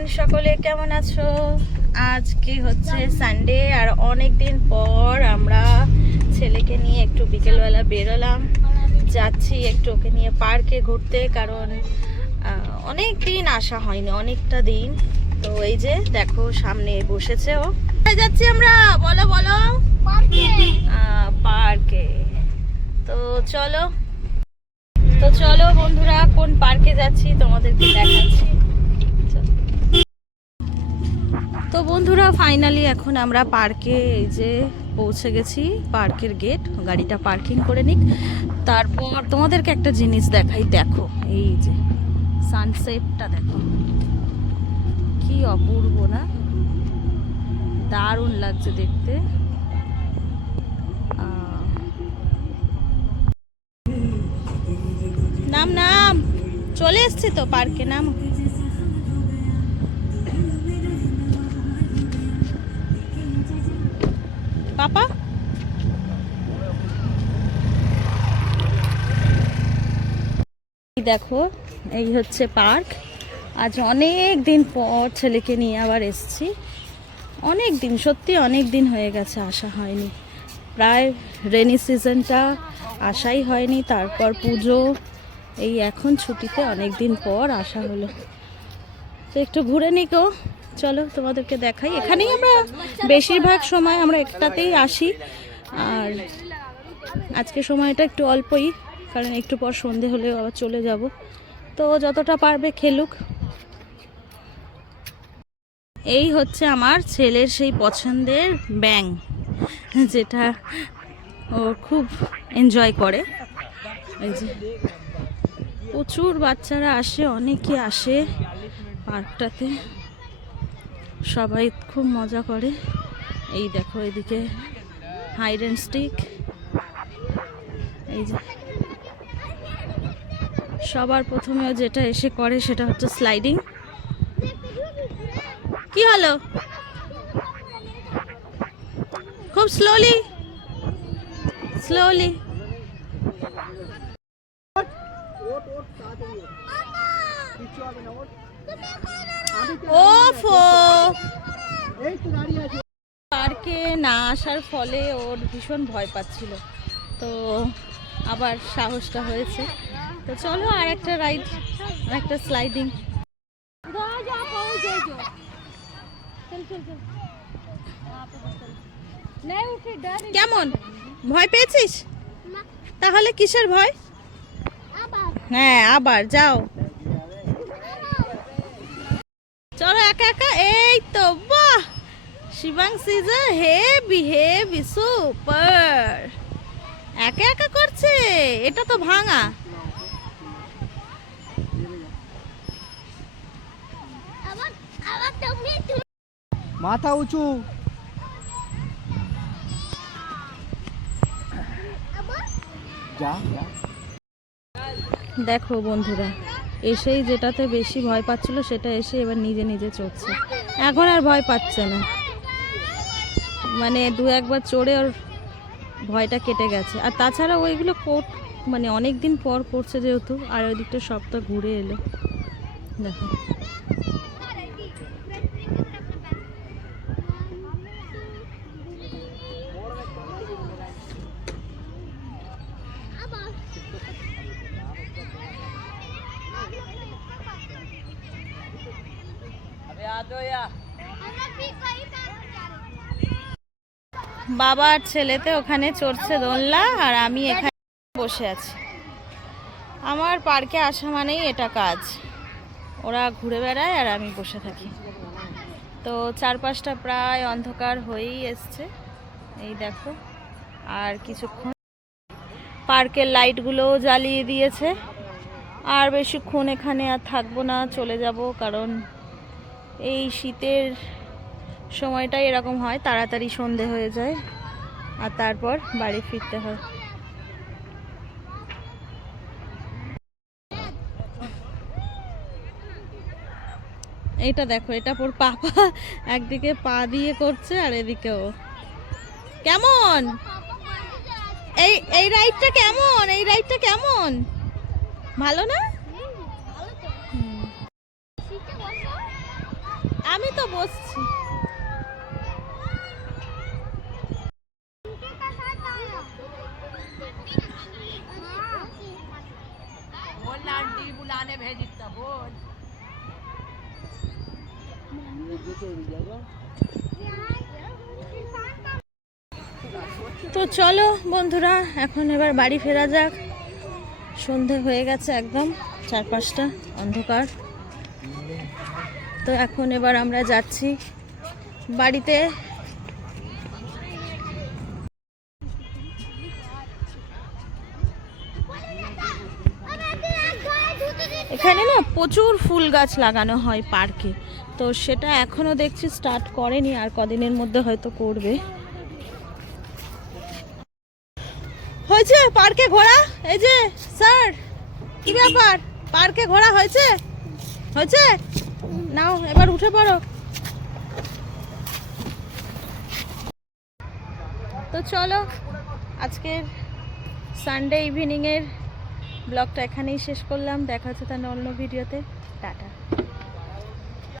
Everyone, সকলে কেমন আছো? আজকে হচ্ছে সানডে আর অনেক দিন পর আমরা ছেলেকে নিয়ে একটু বিকেলবেলা বেরোলাম। যাচ্ছি একটু ওকে নিয়ে পার্কে ঘুরতে, কারণ অনেক দিন আসা হয়নি, অনেকটা দিন। তো এই যে দেখো সামনে বসেছে ও। যাচ্ছি আমরা, বলো বলো, পার্কে। তো চলো বন্ধুরা, কোন পার্কে যাচ্ছি তোমাদেরকে দেখাচ্ছি। তো বন্ধুরা, ফাইনালি এখন আমরা পার্কে এই যে পৌঁছে গেছি। পার্কের গেট, গাড়িটা পার্কিং করে নিক, তারপর তোমাদেরকে একটা জিনিস দেখাই। দেখো এই যে সানসেটটা, দেখো কি অপূর্ব না, দারুণ লাগছে দেখতে। নাম নাম চলে এসছি তো পার্কে, নাম। পাপা দেখো, এই হচ্ছে পার্ক। আজ অনেক দিন পর ছেলেকে নিয়ে আবার এসছি। অনেক দিন, সত্যি অনেক দিন হয়ে গেছে, আসা হয়নি। প্রায় রেনি সিজনটা আসাই হয়নি, তারপর পুজো, এই এখন ছুটিতে অনেক দিন পর আসা হলো। তো একটু ঘুরে নিকো, চলো তোমাদেরকে দেখাই। এখানেই আমরা বেশিরভাগ সময় আমরা একটাতেই আসি, আর আজকে সময়টা একটু অল্পই, কারণ একটু পর সন্ধে হলেও আবার চলে যাব। তো যতটা পারবে খেলুক। এই হচ্ছে আমার ছেলের সেই পছন্দের ব্যাং, যেটা ও খুব এনজয় করে। এই যে প্রচুর বাচ্চারা আসে, অনেকে আসে পার্কটাতে, সবাই খুব মজা করে। এই দেখো এদিকে হাইড অ্যান্ড স্টিক, এই যে সবার প্রথমে যেটা এসে করে সেটা হচ্ছে স্লাইডিং। কি হলো? খুব স্লোলি স্লোলি। পার্কে না আসার ফলে ওর ভীষণ ভয় পাচ্ছিল, তো আবার সাহসটা হয়েছে। তো চলো আর একটা রাইড, একটা স্লাইডিং। কেমন ভয় পেয়েছিস? তাহলে কিসের ভয়? হ্যাঁ, আবার যাও, চলো একা একা। এই তো, বাহ, শিবাংশী যে হেভি সুপার, একা একা করছে। এটা তো ভাঙা। মাথা উঁচু। দেখো বন্ধুরা, এসেই যেটাতে বেশি ভয় পাচ্ছিল সেটা এসে এবার নিজে নিজে চড়ছে। এখন আর ভয় পাচ্ছে না, মানে দু একবার চড়ে ওর ভয়টা কেটে গেছে। আর তাছাড়া ওইগুলো মানে অনেক দিন পর করছে যেহেতু, আর ওই দিকটা সবটা ঘুরে এলো। দেখো বাবা আর ছেলেতে ওখানে চড়ছে দোলনা, আর আমি এখানে বসে আছি। আমার পার্কে আসা মানেই এটা কাজ, ওরা ঘুরে বেড়ায় আর আমি বসে থাকি। তো চারপাশটা প্রায় অন্ধকার হয়েই এসছে, এই দেখো। আর কিছুক্ষণ পার্কের লাইটগুলোও জ্বালিয়ে দিয়েছে। আর বেশিক্ষণ এখানে আর থাকবো না, চলে যাব, কারণ এই শীতের সময়টাই এরকম হয়, তাড়াতাড়ি সন্ধে হয়ে যায় আর তারপর বাড়ি ফিরতে হয়। এইটা দেখো, এটা ওর পাপা একদিকে পা দিয়ে করছে আর এদিকেও। কেমন এই এই রাইডটা? কেমন এই রাইডটা? কেমন, ভালো না? আমি তো বসছি। তো চলো বন্ধুরা, এখন এবার বাড়ি ফেরা যাক। সন্ধে হয়ে গেছে, একদম চারপাশটা অন্ধকার। তো এখন এবার আমরা যাচ্ছি বাড়িতে। এখানে না প্রচুর ফুল গাছ লাগানো হয় পার্কে, তো সেটা এখনো দেখছি স্টার্ট করেনি, আর কদিনের মধ্যে হয়তো করবে। হয়েছে পার্কে ঘোরা? এই যে স্যার, কি ব্যাপার, পার্কে ঘোরা হয়েছে? হয়েছে? নাও এবার উঠে পড়ো। তো চলো, আজকের সানডে ইভিনিংয়ের ব্লগটা এখানেই শেষ করলাম। দেখা হচ্ছে তাহলে অন্য ভিডিওতে। টাটা।